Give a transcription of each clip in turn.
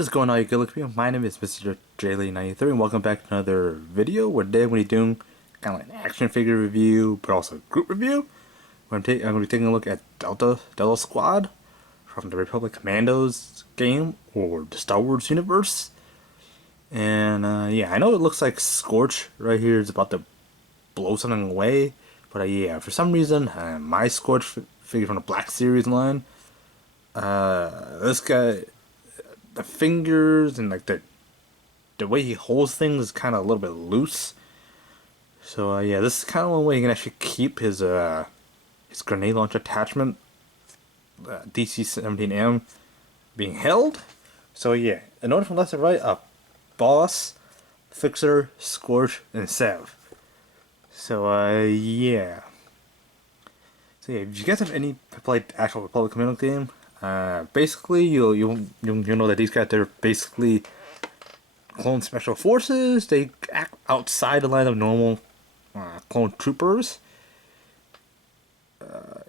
What is going on, you good looking people? My name is Mr. JLey93 and welcome back to another video where today I'm going to be doing kind of like an action figure review, but also a group review. I'm going to be taking a look at Delta Squad from the Republic Commandos game, or the Star Wars universe. And yeah, I know it looks like Scorch right here is about to blow something away, but yeah, for some reason, my Scorch figure from the Black Series line, this guy, the fingers and like the way he holds things is kind of a little bit loose. So yeah, this is kind of one way he can actually keep his grenade launcher attachment, DC-17M, being held. So yeah, in order from left to right, Boss, Fixer, Scorch, and Sev. So yeah. So yeah, if you guys have any played actual Republic Commando game, basically you'll know that these guys, they're basically clone special forces. They act outside the line of normal clone troopers,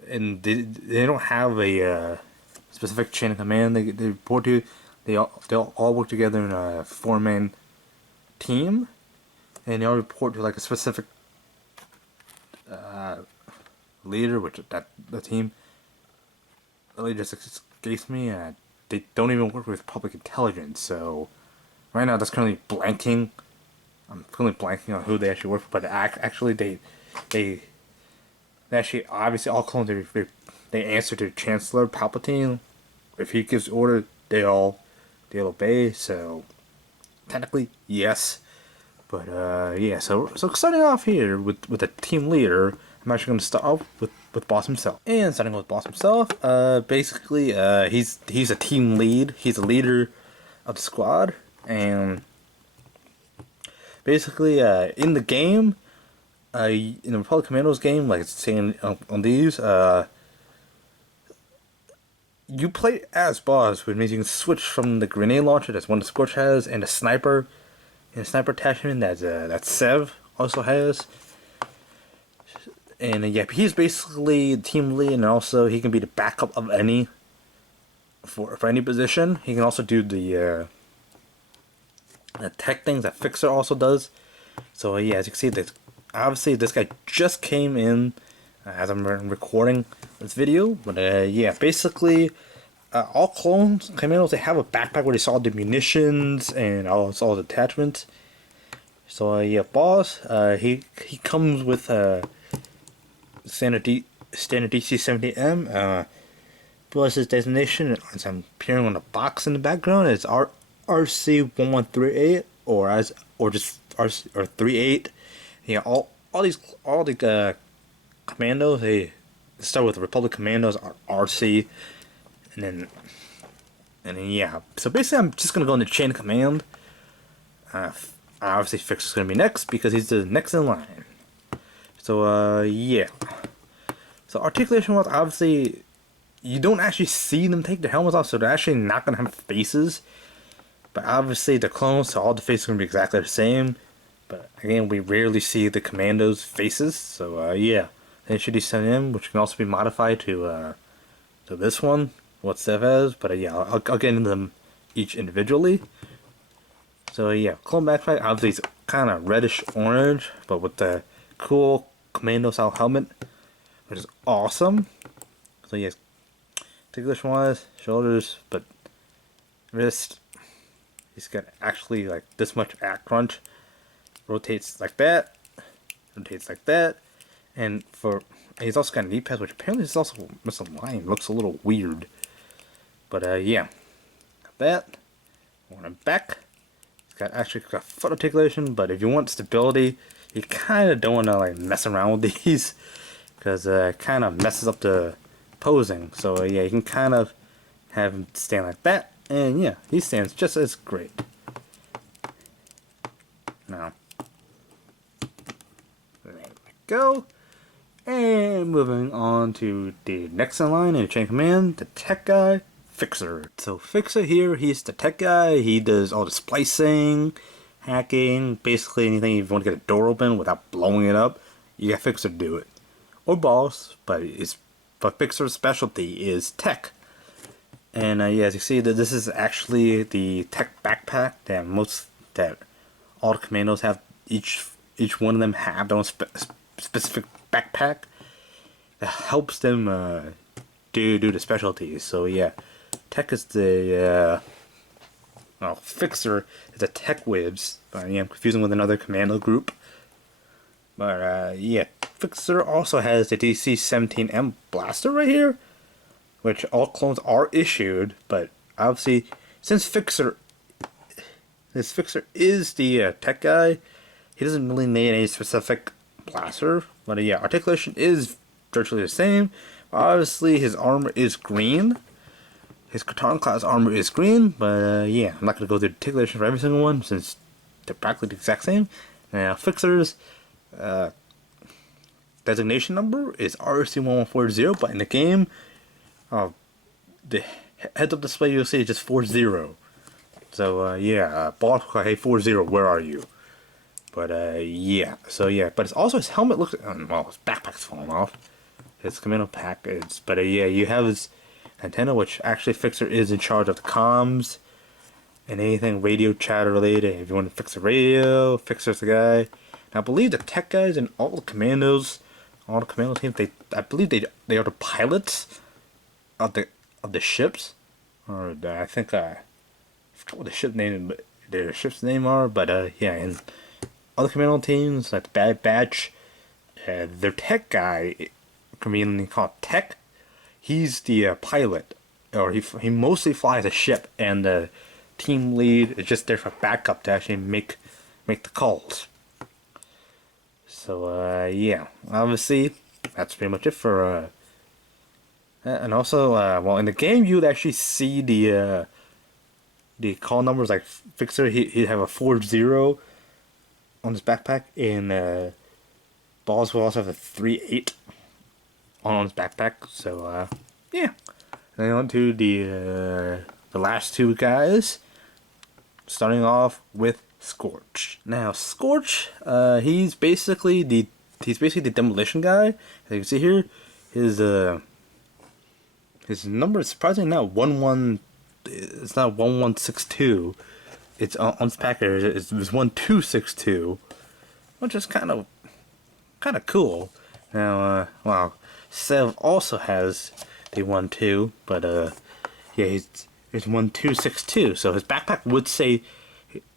and they don't have a specific chain of command they report to. They'll all work together in a 4-man team, and they all report to like a specific leader, which the team really just escapes me. They don't even work with public intelligence, so right now that's currently blanking. I'm currently blanking on who they actually work for, but actually they actually, obviously all clones, they answer to Chancellor Palpatine. If he gives order, they'll obey. So technically yes, but yeah. So starting off here with the team leader, I'm actually going to start off with Boss himself. And starting with Boss himself, basically, he's a team lead. He's a leader of the squad, and basically, in the game, in the Republic Commandos game, like it's saying on these, you play as Boss, which means you can switch from the grenade launcher, that's one the Scorch has, and the sniper attachment that Sev also has. And yeah, he's basically the team lead, and also he can be the backup of any for any position. He can also do the tech things that Fixer also does. So yeah, as you can see, that obviously this guy just came in as I'm recording this video. But yeah, basically all clones, commandos, they have a backpack where they saw the munitions and all the attachments. So yeah, Boss, he comes with standard DC-70M, plus his designation, as I'm appearing on the box in the background, is RC1138 or 38. Yeah, all the commandos, they start with Republic Commandos, RC, and then yeah. So basically, I'm just gonna go into chain of command. Obviously, Fixer's gonna be next because he's the next in line. So yeah. So articulation wise, obviously you don't actually see them take their helmets off, so they're actually not gonna have faces. But obviously the clones, so all the faces are gonna be exactly the same. But again, we rarely see the commandos' faces. So yeah. Then HD7M, which can also be modified to this one, what Sev has. But yeah, I'll get into them each individually. So yeah, clone backpack, obviously it's kind of reddish orange, but with the cool commando style helmet, which is awesome. So yes, articulation wise, shoulders, but wrist, he's got actually like this much back crunch, rotates like that, and he's also got knee pads, which apparently is also misaligned, looks a little weird. But yeah, got that. On him back, he's got foot articulation, but if you want stability, you kind of don't want to like mess around with these, because it kind of messes up the posing. So yeah, you can kind of have him stand like that, and yeah, he stands just as great. Now, there we go. And moving on to the next in line in chain command, the tech guy, Fixer. So Fixer here, he's the tech guy. He does all the splicing, hacking, basically anything. If you want to get a door open without blowing it up, you got Fixer to do it. Or Boss, but Fixer's specialty is tech. And yeah, as you see, that this is actually the tech backpack that all the commandos have. Each one of them have their own specific backpack that helps them do the specialties. So yeah, tech is the fixer is the tech whibs. But yeah, I'm confusing with another commando group. But yeah, fixer also has the DC-17M blaster right here, which all clones are issued, but obviously, since this Fixer is the tech guy, he doesn't really need any specific blaster. But yeah, articulation is virtually the same. Obviously, his armor is green. His Katana class armor is green, but yeah, I'm not going to go through articulation for every single one since they're practically the exact same. Now, Fixer's designation number is RC1140, but in the game, the heads-up display you'll see is just 40. So yeah, boss, hey 40, where are you? But yeah, so yeah, but it's also his helmet looks well, his backpack's falling off. His commando pack is, but yeah, you have his antenna, which actually Fixer is in charge of the comms and anything radio chatter related. If you want to fix the radio, Fixer's the guy. And I believe the tech guys and all the commandos, all the commando teams, I believe they are the pilots of the ships, or I think I forgot what their ship's name are, but yeah, and other commando teams like the Bad Batch, their tech guy, conveniently called Tech, he's the pilot, or he mostly flies a ship, and the team lead is just there for backup to actually make the calls. So yeah, obviously that's pretty much it for and also well, in the game you'd actually see the call numbers, like Fixer he'd have a 40 on his backpack, and Balls will also have a 38 on his backpack. So yeah, and then on to the last two guys, starting off with Scorch. Now Scorch, he's basically the demolition guy. As you can see here, his number is surprisingly not 11. It's not 1162. It's on his package. It's 1262, which is kind of cool. Now, well, Sev also has the 12, but yeah, it's 1262. So his backpack would say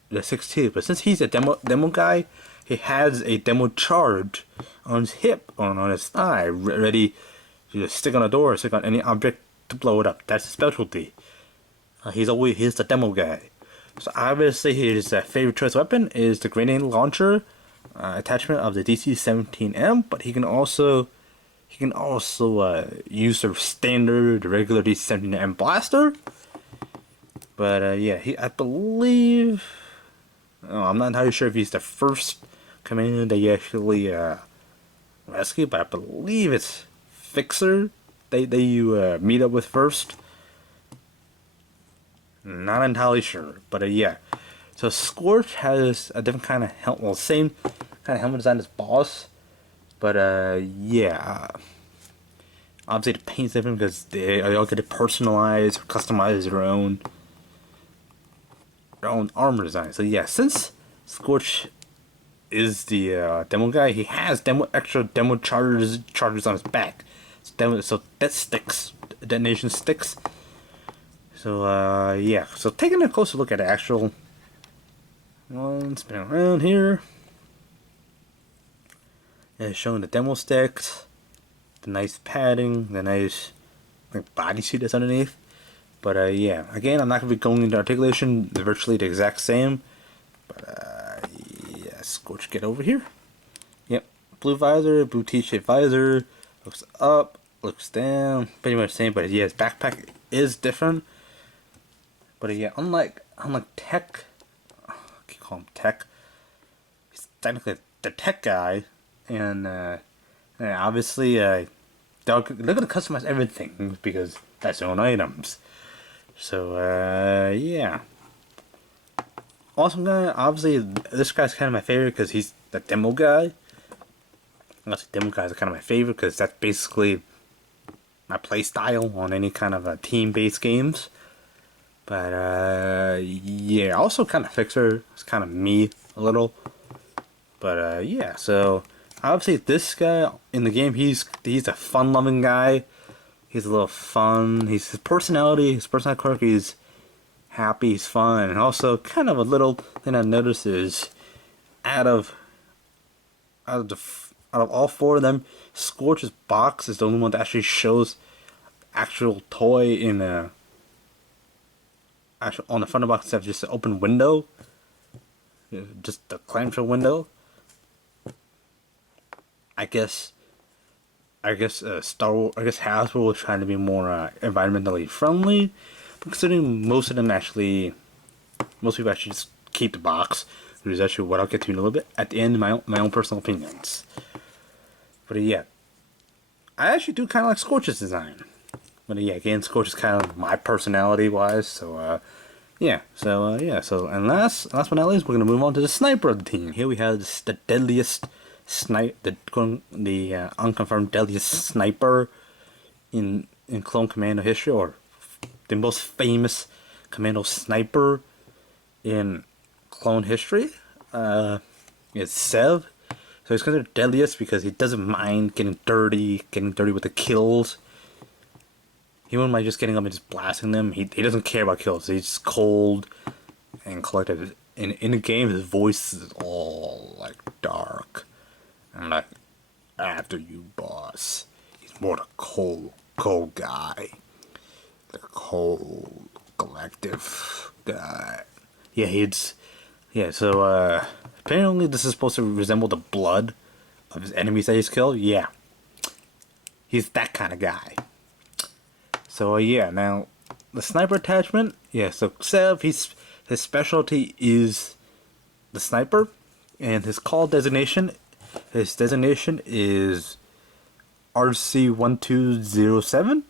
the 62, but since he's a demo guy, he has a demo charge on his hip, on his thigh, ready to stick on a door or stick on any object to blow it up. That's his specialty. He's the demo guy. So obviously his favorite choice weapon is the grenade launcher attachment of the DC-17M, but he can also use the regular DC-17M blaster. But yeah, I believe, I'm not entirely sure if he's the first commando that you actually rescue, but I believe it's Fixer that you meet up with first. Not entirely sure, but yeah. So Scorch has a different kind of helmet, well, same kind of helmet design as Boss, but yeah. Obviously the paint's different because they all get to personalize or customize their own armor design. So yeah, since Scorch is the demo guy, he has extra demo charges on his back. So that sticks, detonation sticks. So yeah, so taking a closer look at the actual one, spin around here. It's showing the demo sticks, the nice padding, the nice bodysuit that's underneath. But yeah, again, I'm not going to be going into articulation. They're virtually the exact same. But yeah, Scorch, get over here. Yep, blue visor, blue T-shaped visor. Looks up, looks down, pretty much the same. But yeah, his backpack is different. But yeah, unlike Tech, I keep calling him Tech. He's technically the tech guy, and obviously they're gonna customize everything because that's their own items. So yeah, awesome guy. Obviously, this guy's kind of my favorite because he's the demo guy. Honestly, demo guys are kind of my favorite because that's basically my play style on any kind of team-based games. But yeah, also kind of Fixer. It's kind of me a little. But yeah, so obviously this guy in the game, he's a fun-loving guy. He's a little fun. His personality quirk, he's happy, he's fun, and also kind of a little thing I noticed is out of all four of them, Scorch's box is the only one that actually shows actual toy in a actual on the front of the box instead of just an open window, just the clamshell window. I guess Hasbro was trying to be more environmentally friendly, but considering most people actually just keep the box, which is actually what I'll get to in a little bit at the end. My own personal opinions. But yeah, I actually do kind of like Scorch's design. But yeah, again, Scorch is kind of my personality wise. So yeah. So and last but not least, we're gonna move on to the sniper of the team. Here we have the deadliest the unconfirmed deadliest sniper in Clone Commando history, or the most famous Commando sniper in Clone history. It's Sev. So he's considered deadliest because he doesn't mind getting dirty with the kills. He wouldn't mind just getting up and just blasting them. He doesn't care about kills. He's just cold and collected. In the game, his voice is all like dark. And like, after you, boss. He's more the cold guy. The cold, collective guy. Yeah, so, apparently this is supposed to resemble the blood of his enemies that he's killed. Yeah. He's that kind of guy. So, yeah, now, the sniper attachment. Yeah, so Sev, his specialty is the sniper. And his designation is RC1207.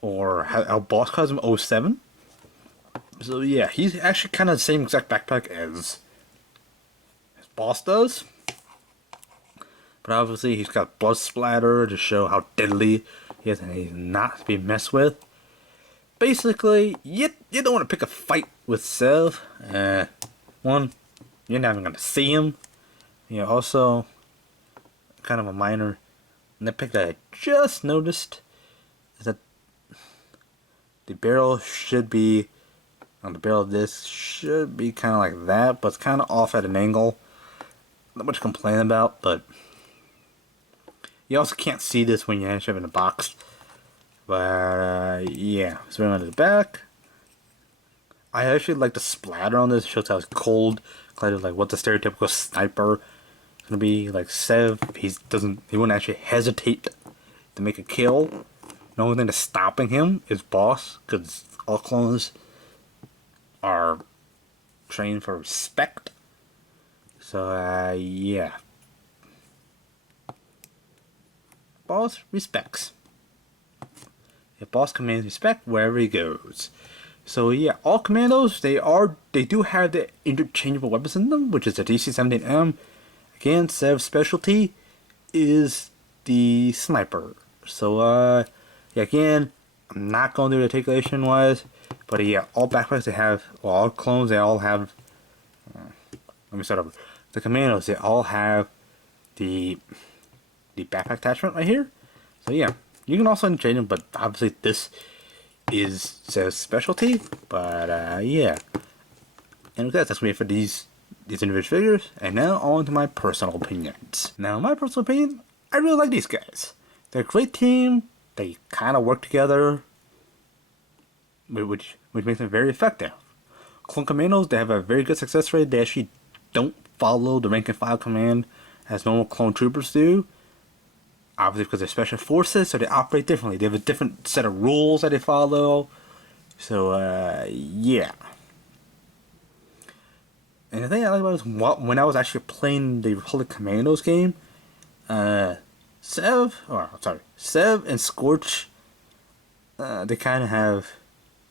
Or our boss calls him 07. So yeah, he's actually kind of the same exact backpack as his boss does. But obviously he's got blood splatter to show how deadly he is and he's not to be messed with. Basically, you don't want to pick a fight with Sev. One, you're not even going to see him. Also, kind of a minor nitpick that I just noticed is that the barrel should be on the barrel of this should be kind of like that, but it's kind of off at an angle. Not much to complain about, but you also can't see this when you actually have it in a box. But yeah, so we're on the back. I actually like the splatter on this. It shows how it's cold, kind of like what the stereotypical sniper is gonna be. Like Sev, he wouldn't actually hesitate to make a kill. The only thing that's stopping him is boss, because all clones are trained for respect. So yeah, boss respects. Yeah, boss commands respect wherever he goes. So yeah, all commandos they do have the interchangeable weapons in them, which is the DC-17M. Again, Sev's specialty is the sniper. So yeah, again, I'm not going to do the articulation wise, but yeah, all backpacks they have, well, all clones they all have. Let me start over. The commandos they all have the backpack attachment right here. So yeah, you can also change them, but obviously this is Sev's specialty. But yeah, and with that, that's me for these individual figures. And now on to my personal opinions. Now, my personal opinion, I really like these guys. They're a great team. They kind of work together, which makes them very effective. Clone Commandos, they have a very good success rate. They actually don't follow the rank and file command as normal clone troopers do. Obviously because they're special forces, so they operate differently. They have a different set of rules that they follow. So, yeah. And the thing I like about it is when I was actually playing the Republic Commandos game, Sev and Scorch, they kind of have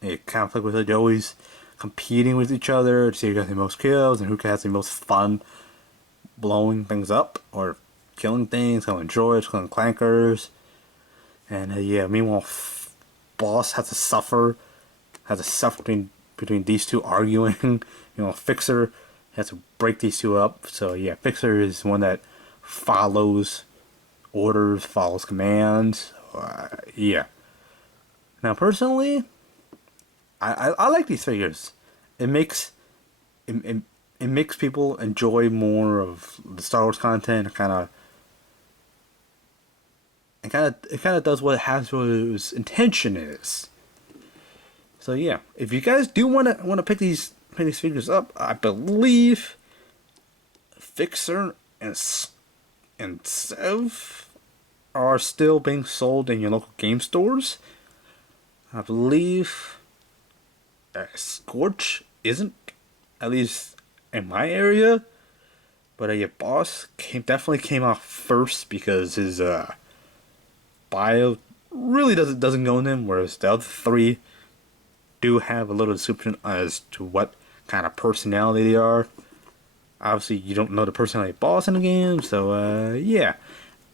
a conflict with it. They're always competing with each other to see who has the most kills and who has the most fun blowing things up or killing things, killing droids, killing clankers. And yeah, meanwhile, boss has to suffer between these two arguing. You know, Fixer has to break these two up. So yeah, Fixer is one that follows orders, follows commands. Yeah. Now, personally, I like these figures. It makes it makes people enjoy more of the Star Wars content. It kind of does what Hasbro's intention is. So yeah, if you guys do want to pick these figures up, I believe Fixer and Sev are still being sold in your local game stores. I believe Scorch isn't, at least in my area. But yeah, Boss definitely came out first because his bio really doesn't go in him, whereas the other three do have a little description as to what kind of personality they are. Obviously, you don't know the personality of Boss in the game, so yeah.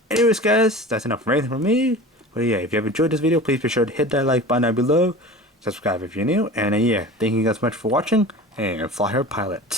Anyways, guys, that's enough for anything from me. But yeah, if you have enjoyed this video, please be sure to hit that like button down below, subscribe if you're new, and yeah, thank you guys so much for watching, and fly her pilot.